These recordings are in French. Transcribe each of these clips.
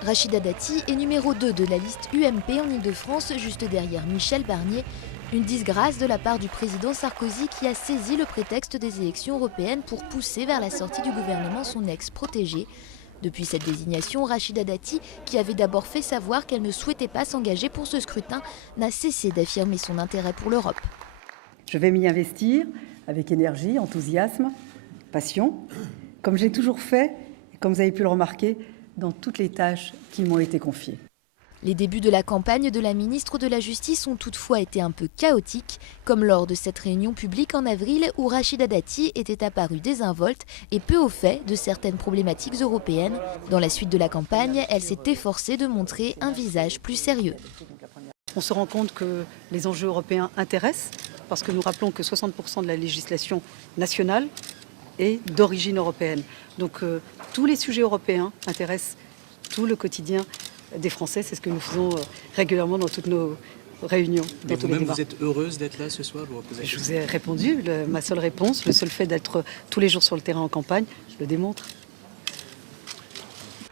Rachida Dati est numéro 2 de la liste UMP en Ile-de-France, juste derrière Michel Barnier. Une disgrâce de la part du président Sarkozy qui a saisi le prétexte des élections européennes pour pousser vers la sortie du gouvernement son ex-protégé. Depuis cette désignation, Rachida Dati, qui avait d'abord fait savoir qu'elle ne souhaitait pas s'engager pour ce scrutin, n'a cessé d'affirmer son intérêt pour l'Europe. Je vais m'y investir avec énergie, enthousiasme, passion, comme j'ai toujours fait, et comme vous avez pu le remarquer, dans toutes les tâches qui m'ont été confiées. Les débuts de la campagne de la ministre de la Justice ont toutefois été un peu chaotiques, comme lors de cette réunion publique en avril où Rachida Dati était apparue désinvolte et peu au fait de certaines problématiques européennes. Dans la suite de la campagne, elle s'est efforcée de montrer un visage plus sérieux. On se rend compte que les enjeux européens intéressent, parce que nous rappelons que 60% de la législation nationale est d'origine européenne. Donc tous les sujets européens intéressent tout le quotidien des Français. C'est ce que nous faisons régulièrement dans toutes nos réunions. Mais vous-même, vous êtes heureuse d'être là ce soir? Je vous ai répondu. Ma seule réponse, le seul fait d'être tous les jours sur le terrain en campagne, le démontre.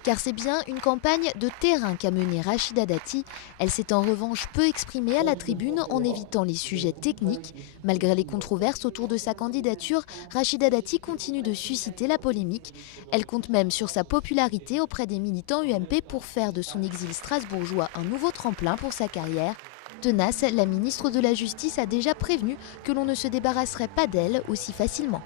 Car c'est bien une campagne de terrain qu'a menée Rachida Dati. Elle s'est en revanche peu exprimée à la tribune en évitant les sujets techniques. Malgré les controverses autour de sa candidature, Rachida Dati continue de susciter la polémique. Elle compte même sur sa popularité auprès des militants UMP pour faire de son exil strasbourgeois un nouveau tremplin pour sa carrière. Tenace, la ministre de la Justice a déjà prévenu que l'on ne se débarrasserait pas d'elle aussi facilement.